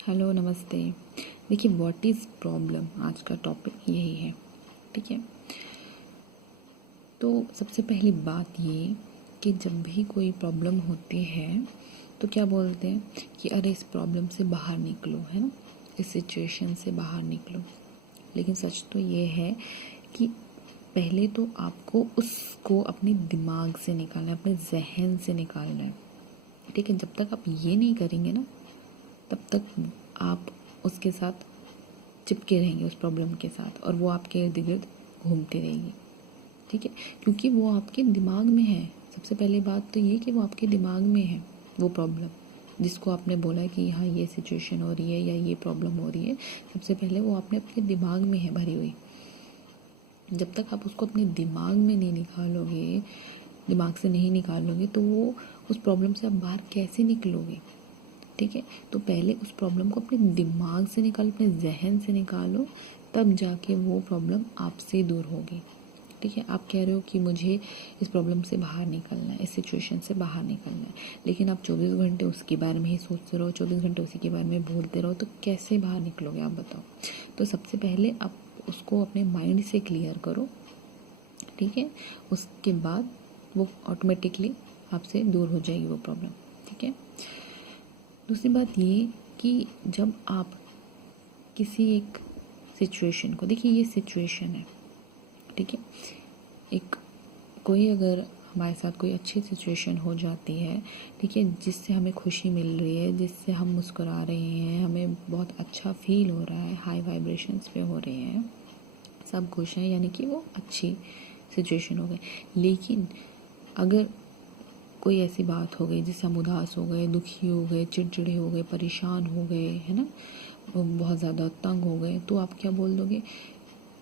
Hello, नमस्ते। देखिए, what is problem, आज का टॉपिक यही है। ठीक है, तो सबसे पहली बात ये कि जब भी कोई प्रॉब्लम होती है तो क्या बोलते हैं कि अरे इस प्रॉब्लम से बाहर निकलो, है ना, इस सिचुएशन से बाहर निकलो। लेकिन सच तो ये है कि पहले तो आपको उसको अपने दिमाग से निकालना है, अपने जहन से निकालना है। ठीक है, जब तक आप ये नहीं करेंगे ना, तब तक आप उसके साथ चिपके रहेंगे, उस प्रॉब्लम के साथ, और वो आपके इर्द गिर्द घूमती रहेगी। ठीक है, क्योंकि वो आपके दिमाग में है। सबसे पहले बात तो ये कि वो आपके दिमाग में है, वो प्रॉब्लम जिसको आपने बोला है कि हाँ ये सिचुएशन हो रही है या ये प्रॉब्लम हो रही है। सबसे पहले वो आपने अपने दिमाग में है भरी हुई। जब तक आप उसको अपने दिमाग में नहीं निकालोगे, दिमाग से नहीं निकालोगे, तो वो उस प्रॉब्लम से आप बाहर कैसे निकलोगे। ठीक है, तो पहले उस प्रॉब्लम को अपने दिमाग से निकालो, अपने जहन से निकालो, तब जाके वो प्रॉब्लम आपसे दूर होगी। ठीक है, आप कह रहे हो कि मुझे इस प्रॉब्लम से बाहर निकलना है, इस सिचुएशन से बाहर निकलना है, लेकिन आप 24 घंटे उसके बारे में ही सोचते रहो, 24 घंटे उसी के बारे में बोलते रहो, तो कैसे बाहर निकलोगे आप बताओ। तो सबसे पहले आप उसको अपने माइंड से क्लियर करो। ठीक है, उसके बाद वो ऑटोमेटिकली आपसे दूर हो जाएगी वो प्रॉब्लम। ठीक है, दूसरी बात ये कि जब आप किसी एक सिचुएशन को, देखिए ये सिचुएशन है। ठीक है, एक कोई अगर हमारे साथ कोई अच्छी सिचुएशन हो जाती है, ठीक है, जिससे हमें खुशी मिल रही है, जिससे हम मुस्कुरा रहे हैं, हमें बहुत अच्छा फील हो रहा है, हाई वाइब्रेशंस पे हो रहे हैं, सब खुश हैं, यानी कि वो अच्छी सिचुएशन हो गई। लेकिन अगर कोई ऐसी बात हो गई जिससे हम उदास हो गए, दुखी हो गए, चिड़चिड़े हो गए, परेशान हो गए, है ना, बहुत ज़्यादा तंग हो गए, तो आप क्या बोल दोगे,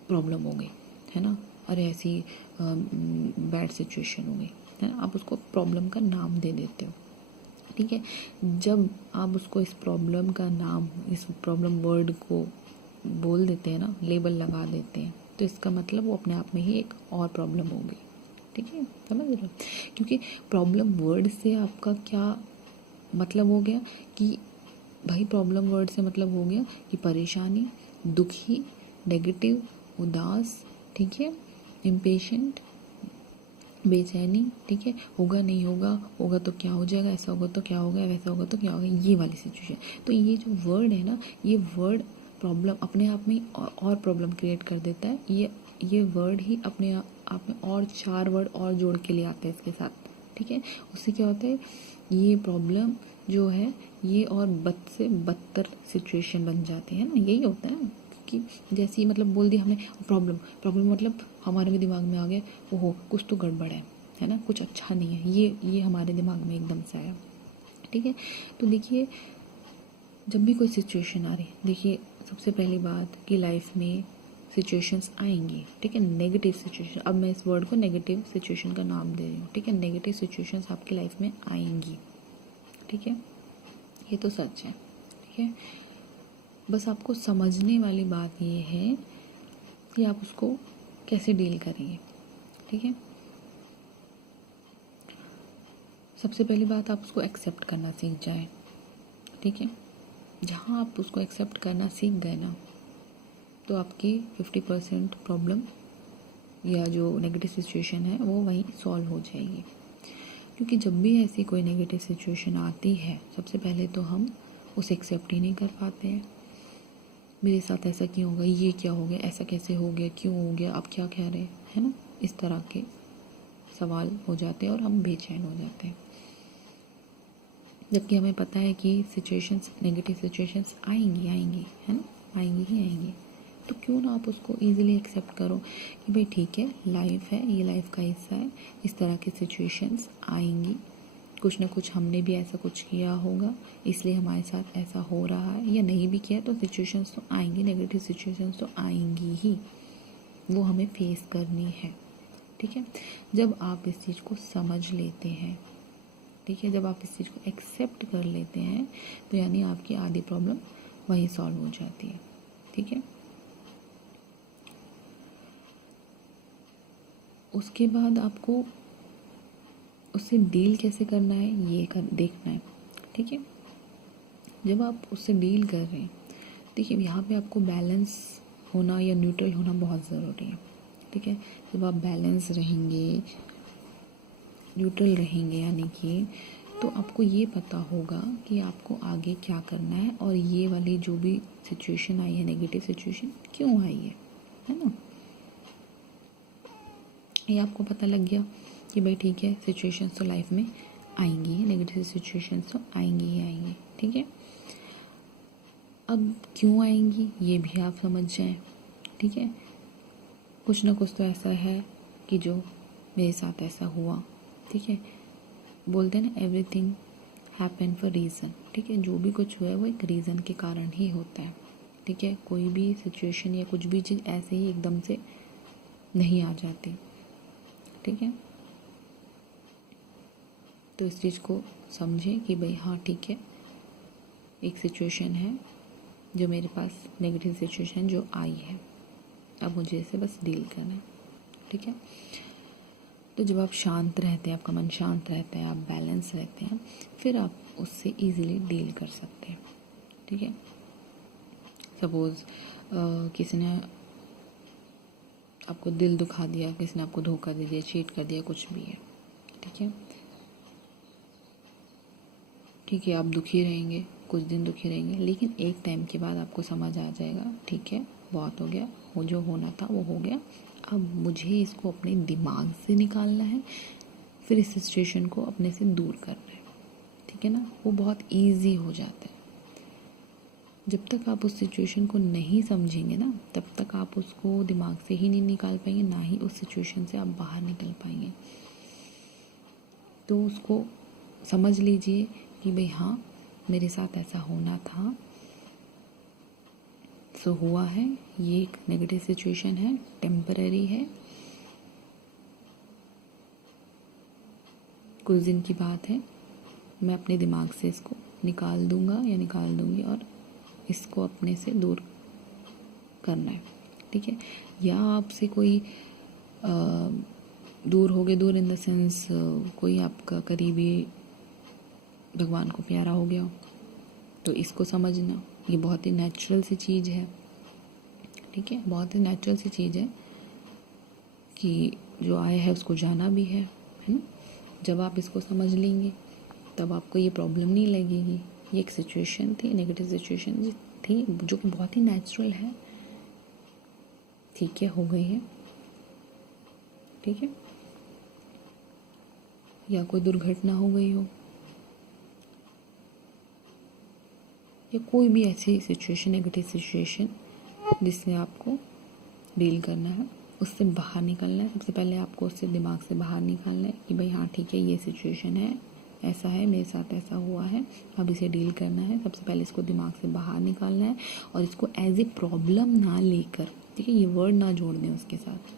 प्रॉब्लम हो गई, है ना, अरे ऐसी बैड सिचुएशन हो गई, है ना। आप उसको प्रॉब्लम का नाम दे देते हो। ठीक है, जब आप उसको इस प्रॉब्लम का नाम, इस प्रॉब्लम वर्ड को बोल देते हैं ना, लेबल लगा देते हैं, तो इसका मतलब वो अपने आप में ही एक और प्रॉब्लम हो गई। ठीक है, समझ रहे हो, क्योंकि प्रॉब्लम वर्ड से आपका क्या मतलब हो गया कि भाई, प्रॉब्लम वर्ड से मतलब हो गया कि परेशानी, दुखी, नेगेटिव, उदास, ठीक है, इम्पेशेंट, बेचैनी। ठीक है, होगा नहीं होगा, होगा तो क्या हो जाएगा, ऐसा होगा तो क्या होगा, वैसा होगा तो क्या होगा, ये वाली सिचुएशन। तो ये जो वर्ड है ना, ये वर्ड प्रॉब्लम अपने आप में और प्रॉब्लम क्रिएट कर देता है। ये वर्ड ही अपने आप में और 4 वर्ड और जोड़ के ले आता है इसके साथ। ठीक है, उससे क्या होता है, ये प्रॉब्लम जो है ये और बद से बदतर सिचुएशन बन जाती है ना, यही होता है। कि जैसे ही मतलब बोल दिया हमने प्रॉब्लम, प्रॉब्लम मतलब हमारे भी दिमाग में आ गया, ओहो कुछ तो गड़बड़ है ना, कुछ अच्छा नहीं है, ये हमारे दिमाग में एकदम से आया। ठीक है, तो देखिए जब भी कोई सिचुएशन आ रही, देखिए सबसे पहली बात कि लाइफ में सिचुएशंस आएंगी। ठीक है, नेगेटिव सिचुएशन, अब मैं इस वर्ड को नेगेटिव सिचुएशन का नाम दे रही हूँ। ठीक है, नेगेटिव सिचुएशंस आपकी लाइफ में आएंगी। ठीक है, ये तो सच है। ठीक है, बस आपको समझने वाली बात ये है कि आप उसको कैसे डील करेंगे। ठीक है, सबसे पहली बात आप उसको एक्सेप्ट करना सीख जाएं। ठीक है, जहाँ आप उसको एक्सेप्ट करना सीख गए ना, तो आपकी 50% प्रॉब्लम या जो नेगेटिव सिचुएशन है वो वहीं सॉल्व हो जाएगी। क्योंकि जब भी ऐसी कोई नेगेटिव सिचुएशन आती है, सबसे पहले तो हम उसे एक्सेप्ट ही नहीं कर पाते हैं। मेरे साथ ऐसा क्यों हो गया, ये क्या हो गया, ऐसा कैसे हो गया, क्यों हो गया, आप क्या कह रहे हैं, है ना, इस तरह के सवाल हो जाते हैं और हम बेचैन हो जाते हैं। जबकि हमें पता है कि सिचुएशंस, नेगेटिव सिचुएशंस आएंगी आएंगी, है ना, आएंगी ही आएंगी। तो क्यों ना आप उसको ईजिली एक्सेप्ट करो कि भाई ठीक है, लाइफ है, ये लाइफ का हिस्सा है, इस तरह की सिचुएशंस आएंगी, कुछ ना कुछ हमने भी ऐसा कुछ किया होगा इसलिए हमारे साथ ऐसा हो रहा है, या नहीं भी किया तो सिचुएशंस तो आएंगी, नेगेटिव सिचुएशंस तो आएंगी ही, वो हमें फेस करनी है। ठीक है, जब आप इस चीज़ को समझ लेते हैं, ठीक है, जब आप इस चीज़ को एक्सेप्ट कर लेते हैं, तो यानी आपकी आधी प्रॉब्लम वहीं सॉल्व हो जाती है। ठीक है, उसके बाद आपको उससे डील कैसे करना है ये देखना है। ठीक है, जब आप उससे डील कर रहे हैं, देखिए यहाँ पे आपको बैलेंस होना या न्यूट्रल होना बहुत ज़रूरी है, ठीक है। जब आप बैलेंस रहेंगे, न्यूट्रल रहेंगे यानी कि, तो आपको ये पता होगा कि आपको आगे क्या करना है और ये वाली जो भी सिचुएशन आई है, नेगेटिव सिचुएशन क्यों आई है ना। ये आपको पता लग गया कि भाई ठीक है, सिचुएशंस तो लाइफ में आएंगी, नेगेटिव सिचुएशंस तो आएंगी ही आएंगी, ठीक है। अब क्यों आएंगी ये भी आप समझ जाएं, ठीक है। कुछ ना कुछ तो ऐसा है कि जो मेरे साथ ऐसा हुआ, ठीक है। बोलते हैं ना, एवरीथिंग हैपन फॉर रीज़न, ठीक है। जो भी कुछ हुआ है वो एक रीज़न के कारण ही होता है, ठीक है। कोई भी सिचुएशन या कुछ भी चीज़ ऐसे ही एकदम से नहीं आ जाती, ठीक है। तो इस चीज़ को समझें कि भाई हाँ ठीक है, एक सिचुएशन है जो मेरे पास, नेगेटिव सिचुएशन जो आई है, अब मुझे इसे बस डील करना है, ठीक है। तो जब आप शांत रहते हैं, आपका मन शांत रहता है, आप बैलेंस रहते हैं, फिर आप उससे इजीली डील कर सकते हैं, ठीक है। सपोज़ किसी ने आपको दिल दुखा दिया, किसी ने आपको धोखा दे दिया, चीट कर दिया, कुछ भी है, ठीक है। ठीक है, आप दुखी रहेंगे, कुछ दिन दुखी रहेंगे, लेकिन एक टाइम के बाद आपको समझ आ जाएगा, ठीक है बहुत हो गया, वो जो होना था वो हो गया, अब मुझे इसको अपने दिमाग से निकालना है, फिर इस सिचुएशन को अपने से दूर करना है, ठीक है ना। वो बहुत ईजी हो जाता है। जब तक आप उस सिचुएशन को नहीं समझेंगे ना, तब तक आप उसको दिमाग से ही नहीं निकाल पाएंगे, ना ही उस सिचुएशन से आप बाहर निकल पाएंगे। तो उसको समझ लीजिए कि भाई हाँ मेरे साथ ऐसा होना था, सो हुआ है, ये एक नेगेटिव सिचुएशन है, टेम्पररी है, कुछ दिन की बात है, मैं अपने दिमाग से इसको निकाल दूंगा या निकाल दूंगी और इसको अपने से दूर करना है, ठीक है। या आपसे कोई दूर हो गए, दूर इन द सेंस कोई आपका करीबी भगवान को प्यारा हो गया, तो इसको समझना, ये बहुत ही नेचुरल सी चीज़ है, ठीक है। बहुत ही नेचुरल सी चीज़ है कि जो आया है उसको जाना भी है ना। जब आप इसको समझ लेंगे तब आपको ये प्रॉब्लम नहीं लगेगी। ये एक सिचुएशन थी, नेगेटिव सिचुएशन थी, जो कि बहुत ही नेचुरल है, ठीक है, हो गई है, ठीक है। या कोई दुर्घटना हो गई हो, या कोई भी ऐसी सिचुएशन, नेगेटिव सिचुएशन जिससे आपको डील करना है, उससे बाहर निकलना है। सबसे पहले आपको उससे दिमाग से बाहर निकालना है कि भाई हाँ ठीक है, ये सिचुएशन है, ऐसा है, मेरे साथ ऐसा हुआ है, अब इसे डील करना है। सबसे पहले इसको दिमाग से बाहर निकालना है और इसको एज ए प्रॉब्लम ना लेकर, ठीक है, ये वर्ड ना जोड़ दें उसके साथ,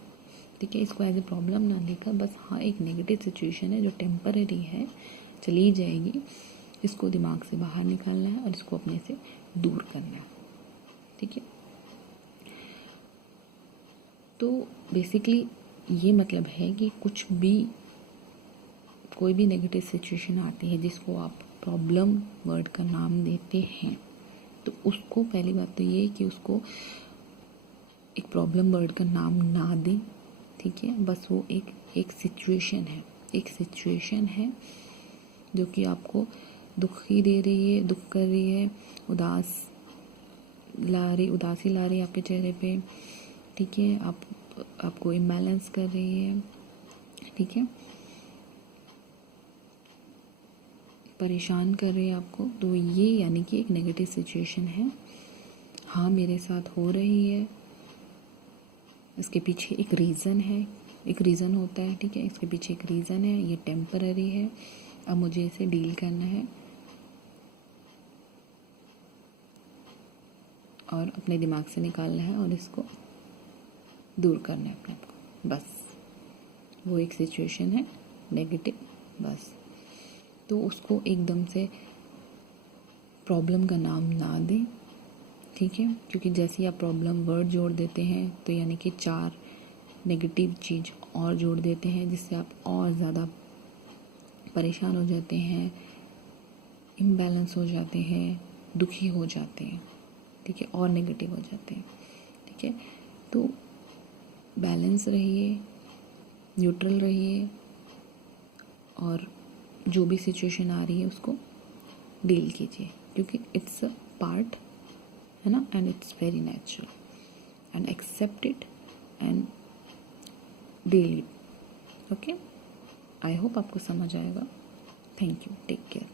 ठीक है। इसको एज ए प्रॉब्लम ना लेकर बस हाँ एक नेगेटिव सिचुएशन है जो टेम्पररी है, चली जाएगी, इसको दिमाग से बाहर निकालना है और इसको अपने से दूर करना है, ठीक है। तो बेसिकली ये मतलब है कि कुछ भी, कोई भी नेगेटिव सिचुएशन आती है जिसको आप प्रॉब्लम वर्ड का नाम देते हैं, तो उसको पहली बात तो ये कि उसको एक प्रॉब्लम वर्ड का नाम ना दें, ठीक है। बस वो एक सिचुएशन है, एक सिचुएशन है जो कि आपको दुखी दे रही है, दुख कर रही है, उदासी ला रही है आपके चेहरे पे, ठीक है। आपको इम्बैलेंस कर रही है, ठीक है, परेशान कर रही है आपको, तो ये यानी कि एक नेगेटिव सिचुएशन है। हाँ मेरे साथ हो रही है, इसके पीछे एक रीज़न है, एक रीज़न होता है, ठीक है, इसके पीछे एक रीज़न है, ये टेम्पररी है, अब मुझे इसे डील करना है और अपने दिमाग से निकालना है और इसको दूर करना है अपने आप को, बस। वो एक सिचुएशन है नेगेटिव, बस। तो उसको एकदम से प्रॉब्लम का नाम ना दें, ठीक है, क्योंकि जैसे ही आप प्रॉब्लम वर्ड जोड़ देते हैं तो यानी कि 4 नेगेटिव चीज़ और जोड़ देते हैं, जिससे आप और ज़्यादा परेशान हो जाते हैं, इम्बैलेंस हो जाते हैं, दुखी हो जाते हैं, ठीक है, और नेगेटिव हो जाते हैं, ठीक है। तो बैलेंस रहिए, न्यूट्रल रहिए और जो भी सिचुएशन आ रही है उसको डील कीजिए, क्योंकि इट्स अ पार्ट, है ना, and it's very natural, and accept it and deal it. Okay, I hope आपको समझ आएगा। Thank you, take care.